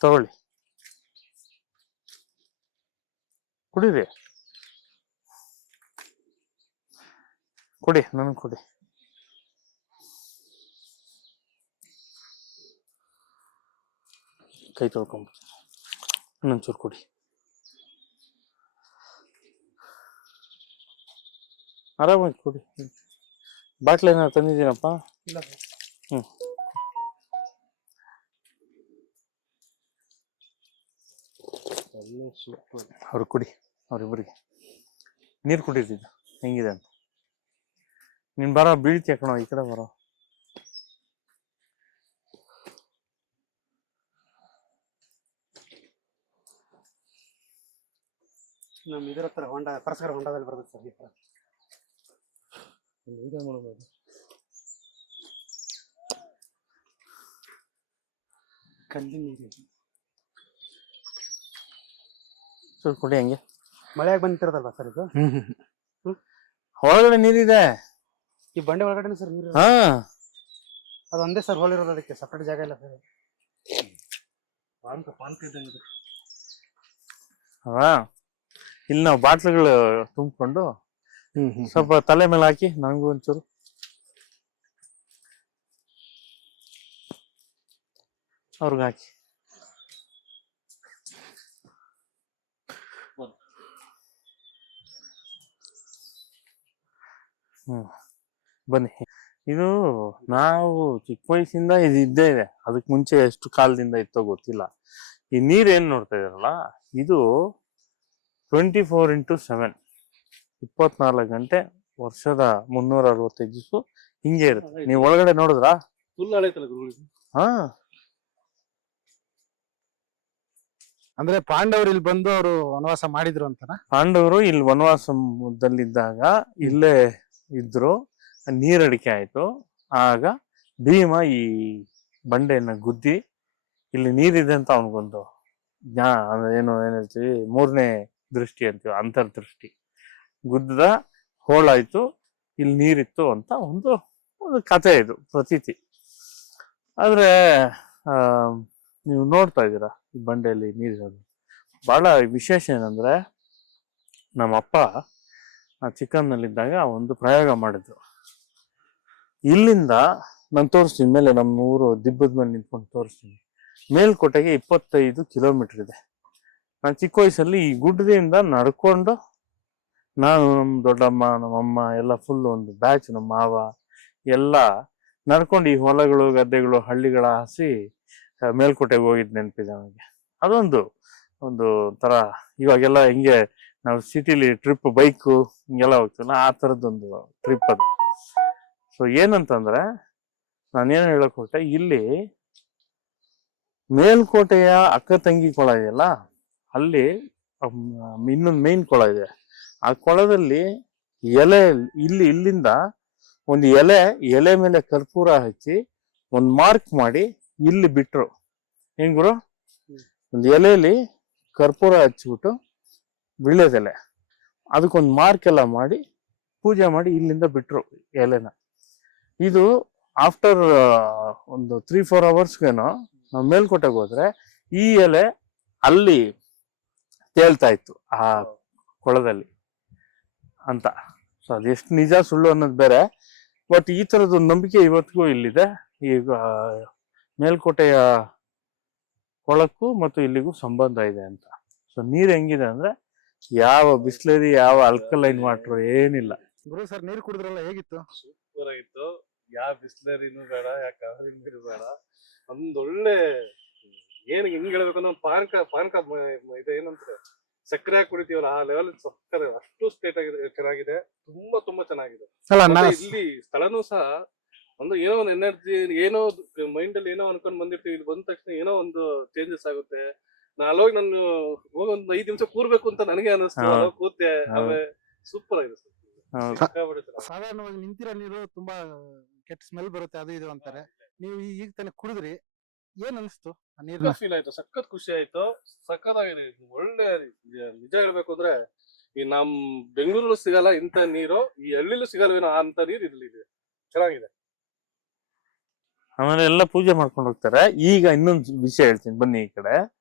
ತಗೊಳ್ಳಿ. ಕುಡೀರಿ. ಕುಡಿ ನನಗೆ ಕುಡಿ. ಕೈ ತೊಳ್ಕೊಂಬ ಇನ್ನೊಂಚೂರು ಕುಡಿ. ಆರಾಮಾಗಿ ಕುಡಿ. ಬಾಟ್ಲ್ ಏನಾರು ತಂದಿದ್ದೀನಪ್ಪ ಇಲ್ಲ ಹ್ಞೂ ಸೂಪರ್ ಅವ್ರು ಕುಡಿ ಅವ್ರಿಬ್ಬರಿಗೆ ನೀರು ಕುಡಿತಿದ್ದ ಹೆಂಗಿದೆ ಅಂತ. ನೀನು ಬರೋ ಬೀಳ್ತೀಯ ಕಣೋ ಈ ಕಡೆ ಬರೋ. ನಮ್ಮ ಇದರ ಹತ್ರ ಹೊಂಡ ಪರಸ್ಕರ ಹೊಂಡದಲ್ಲಿ ಬರ್ತದೆ ಸರ್ ಈ ಥರ ಈಗ ನೋಡ್ಬೋದು. ಕಲ್ಲಿ ನೀರು ಚೂರು ಕುಡಿ ಹಂಗೆ. ಮಳೆಯಾಗಿ ಬಂದಿರೋದಲ್ವಾ ಸರ್ ಇದು? ಒಳಗಡೆ ನೀರಿದೆ. ಈ ಬಂಡೆ ಒಳಗಡೆ ಸರ್ ನೀರು? ಹಾ. ಅದು ಒಂದೇ ಸರ್ ಹೋಲ್ ಇರೋದು ಅದಕ್ಕೆ ಸಪ್ರೇಟ್ ಜಾಗ ಇಲ್ಲ ಸರ್. ಪಾನ್ಕ ಪಾನ್ಕ ಇದ್ದಂಗೆ ಇದು. ಹಾ ಇಲ್ಲಿ ನಾವು ಬಾಟ್ಲುಗಳು ತುಂಬಿಕೊಂಡು ಸ್ವಲ್ಪ ತಲೆ ಮೇಲೆ ಹಾಕಿ ನನಗೂ ಒಂಚೂರು. ಅವ್ರಿಗೆ ಹಾಕಿ. ಹ್ಮ್. ಬನ್ನಿ. ಇದು ನಾವು ಚಿಕ್ಕ ವಯಸ್ಸಿಂದ ಇದು ಇದ್ದೇ ಇದೆ. ಅದಕ್ಕೆ ಮುಂಚೆ ಎಷ್ಟು ಕಾಲದಿಂದ ಇತ್ತೋ ಗೊತ್ತಿಲ್ಲ. ಈ ನೀರ್ ಏನ್ ನೋಡ್ತಾ ಇದಾರಲ್ಲ ಇದು ಟ್ವೆಂಟಿ ಫೋರ್ ಇಂಟು ಸೆವೆನ್ ಇಪ್ಪತ್ನಾಲ್ಕು ಗಂಟೆ ವರ್ಷದ ಮುನ್ನೂರ ಅರವತ್ತೈದು ದಿವಸ ಹಿಂಗೆ ಇರುತ್ತೆ. ನೀವು ಒಳಗಡೆ ನೋಡಿದ್ರಾ? ಹಾ. ಅಂದ್ರೆ ಪಾಂಡವರು ಇಲ್ಲಿ ಬಂದು ಅವರು ವನವಾಸ ಮಾಡಿದ್ರು ಅಂತನಾ? ಪಾಂಡವರು ಇಲ್ಲಿ ವನವಾಸದಲ್ಲಿದ್ದಾಗ ಇಲ್ಲೇ ಇದ್ರು ನೀರಡಿಕೆ ಆಯ್ತು. ಆಗ ಭೀಮ ಈ ಬಂಡೆಯನ್ನ ಗುದ್ದಿ ಇಲ್ಲಿ ನೀರಿದೆ ಅಂತ ಅವನಿಗೊಂದು ಜ್ಞಾ, ಅಂದ್ರೆ ಏನು, ಏನ್ ಹೇಳ್ತೀವಿ, ಮೂರನೇ ದೃಷ್ಟಿ ಅಂತೀವಿ, ಅಂತರ್ದೃಷ್ಟಿ. ಗುದ್ದದ ಹೋಳಾಯ್ತು, ಇಲ್ಲಿ ನೀರಿತ್ತು ಅಂತ ಒಂದು ಒಂದು ಕಥೆ ಇದು, ಪ್ರತೀತಿ. ಆದ್ರೆ ನೀವು ನೋಡ್ತಾ ಇದ್ದೀರಾ ಈ ಬಂಡೆಯಲ್ಲಿ ನೀರಿರೋದು. ಬಹಳ ವಿಶೇಷ ಏನಂದ್ರೆ, ನಮ್ಮಪ್ಪ ಚಿಕನ್ನಲ್ಲಿದ್ದಾಗ ಒಂದು ಪ್ರಯೋಗ ಮಾಡಿದ್ರು. ಇಲ್ಲಿಂದ ನಾನು ತೋರಿಸ್ತೀನಿ ಮೇಲೆ ನಮ್ಮ ಊರು ದಿಬ್ಬದ ಮೇಲೆ ನಿಂತ್ಕೊಂಡು ತೋರಿಸ್ತೀನಿ. ಮೇಲ್ಕೋಟೆಗೆ ಇಪ್ಪತ್ತೈದು ಕಿಲೋಮೀಟರ್ ಇದೆ. ನಾನು ಚಿಕ್ಕ ವಯಸ್ಸಲ್ಲಿ ಈ ಗುಡ್ಡದಿಂದ ನಡ್ಕೊಂಡು ನಾನು ನಮ್ಮ ದೊಡ್ಡಮ್ಮ ನಮ್ಮಮ್ಮ ಎಲ್ಲ ಫುಲ್ ಒಂದು ಬ್ಯಾಚ್ ನಮ್ಮ ಮಾವ ಎಲ್ಲ ನಡ್ಕೊಂಡು ಈ ಹೊಲಗಳು ಗದ್ದೆಗಳು ಹಳ್ಳಿಗಳ ಹಸಿ ಆ, ಮೇಲ್ಕೋಟೆಗೆ ಹೋಗಿದ್ ನೆನಪಿದೆ ನನಗೆ. ಅದೊಂದು ಒಂದು ತರ ಇವಾಗೆಲ್ಲ ಹಿಂಗೆ ನಾವು ಸಿಟಿಲಿ ಟ್ರಿಪ್ ಬೈಕು ಹಿಂಗೆಲ್ಲ ಹೋಗ್ತೀವಲ್ಲ ಆ ಥರದ್ದೊಂದು ಟ್ರಿಪ್ ಅದು. ಸೊ ಏನಂತಂದ್ರೆ ನಾನೇನು ಹೇಳಕ್ ಹೊರಟೆ ಇಲ್ಲಿ ಮೇಲ್ಕೋಟೆಯ ಅಕ್ಕ ತಂಗಿ ಕೊಳ ಇದೆಯಲ್ಲ ಅಲ್ಲಿ ಇನ್ನೊಂದು ಮೇನ್ ಕೊಳ ಇದೆ. ಆ ಕೊಳದಲ್ಲಿ ಎಲೆ ಇಲ್ಲಿ ಇಲ್ಲಿಂದ ಒಂದು ಎಲೆ ಎಲೆ ಮೇಲೆ ಕರ್ಪೂರ ಹಚ್ಚಿ ಒಂದು ಮಾರ್ಕ್ ಮಾಡಿ ಇಲ್ಲಿ ಬಿಟ್ರು. ಹೆಂಗ್ ಗುರು? ಒಂದು ಎಲೆಯಲ್ಲಿ ಕರ್ಪೂರ ಹಚ್ಬಿಟ್ಟು ವಿಳ್ಯದೆಲೆ ಅದಕ್ಕೊಂದು ಮಾರ್ಕ್ ಎಲ್ಲ ಮಾಡಿ ಪೂಜೆ ಮಾಡಿ ಇಲ್ಲಿಂದ ಬಿಟ್ರು ಎಲೆನ. ಇದು ಆಫ್ಟರ್ ಒಂದು ತ್ರೀ ಫೋರ್ ಅವರ್ಸ್ಗೇನೋ ನಾವು ಮೇಲ್ಕೋಟೆಗೆ ಹೋದ್ರೆ ಈ ಎಲೆ ಅಲ್ಲಿ ತೇಳ್ತಾ ಇತ್ತು ಆ ಕೊಳದಲ್ಲಿ ಅಂತ. ಸೊ ಅದೆಷ್ಟು ನಿಜ ಸುಳ್ಳು ಅನ್ನೋದು ಬೇರೆ. ಬಟ್ ಈ ತರದೊಂದು ನಂಬಿಕೆ ಇವತ್ತಿಗೂ ಇಲ್ಲಿದೆ. ಈಗ ಮೇಲ್ಕೋಟೆಯ ಕೊಳಕ್ಕೂ ಮತ್ತು ಇಲ್ಲಿಗೂ ಸಂಬಂಧ ಇದೆ ಅಂತ. ಸೊ ನೀರು ಹೆಂಗಿದೆ ಅಂದ್ರೆ ಯಾವ ಬಿಸ್ಲರಿ ಯಾವ ಅಲ್ಕಲೈನ್ ವಾಟರ್ ಏನಿಲ್ಲ. ಗುರು ಸರ್ ನೀರು ಕುಡಿದ್ರಲ್ಲ ಹೇಗಿತ್ತು? ಸೂಪರ್ ಆಗಿತ್ತು ಯಾವ ಬಿಸ್ಲರಿನೂ ಬೇಡ ಯಾವ ನೀರು ಬೇಡ. ಒಂದೊಳ್ಳೆ ಏನ್ ಹಿಂಗ್ ಹೇಳ್ಬೇಕು ಅನ್ನೋ ಪಾನಕ ಪಾನಕ ಇದು ಏನಂತಾರೆ? ಸಕ್ಕರೆ ಹಾಕಿ ಕುಡಿತೀವಲ್ಲ ಆ ಲೆವೆಲ್ ಸಕ್ಕರೆ ಅಷ್ಟು ಸ್ಟೇಟ್ ಆಗಿದೆ ಚೆನ್ನಾಗಿದೆ. ತುಂಬಾ ತುಂಬಾ ಚೆನ್ನಾಗಿದೆ. ಅಲ್ಲ ಮತ್ತೆ ಇಲ್ಲಿ ಸ್ಥಳನೂ ಸಹ ಒಂದು ಏನೋ ಒಂದು ಎನರ್ಜಿ ಏನೋ ಮೈಂಡ್ ಅಲ್ಲಿ ಏನೋ ಅನ್ಕೊಂಡ್ ಬಂದಿರ್ತೀವಿ. ಇಲ್ಲಿ ಬಂದ ತಕ್ಷಣ ಏನೋ ಒಂದು ಚೇಂಜಸ್ ಆಗುತ್ತೆ. ಅಲ್ಲೋಗಿ ನಾನು ಹೋಗಿ ಒಂದ್ ಐದ್ ನಿಮಿಷ ಕೂರ್ಬೇಕು ಅಂತ ನನಗೆ ಅನಿಸ್ತು. ಕೂತೆ ಹೌದು. ಆಮೇಲೆ ಸೂಪರ್ ಆಗಿದೆ. ಸಾಧಾರಣವಾಗಿ ನಿಂತಿರೋ ನೀರು ತುಂಬಾ ಕೆಟ್ಟ ಸ್ಮೆಲ್ ಬರುತ್ತೆ ಅದು ಇದು ಅಂತಾರೆ. ನೀವು ಈಗ ತಾನೇ ಕುಡಿದ್ರಿ ಏನ್ ಅನಿಸ್ತು ಆ ನೀರ್ನ? ಫೀಲ್ ಆಯ್ತು ಸಖತ್ ಖುಷಿ ಆಯ್ತು. ಸಖತ್ ಆಗಿದೆ ಒಳ್ಳೆ ನಿಜ- ಹೇಳ್ಬೇಕು ಅಂದ್ರೆ ಈ ನಮ್ ಬೆಂಗಳೂರಲ್ಲೂ ಸಿಗಲ್ಲ ಇಂತ ನೀರು ಈ ಹಳ್ಳಿಲೂ ಸಿಗಲ್ವೇನೋ ಅಂತ ನೀರು ಇದ್ರಲ್ಲಿ ಇದೆ. ಚೆನ್ನಾಗಿದೆ. ಆಮೇಲೆ ಎಲ್ಲ ಪೂಜೆ ಮಾಡ್ಕೊಂಡು ಹೋಗ್ತಾರೆ. ಈಗ ಇನ್ನೊಂದು ವಿಷಯ ಹೇಳ್ತೀನಿ ಬನ್ನಿ ಈ ಕಡೆ.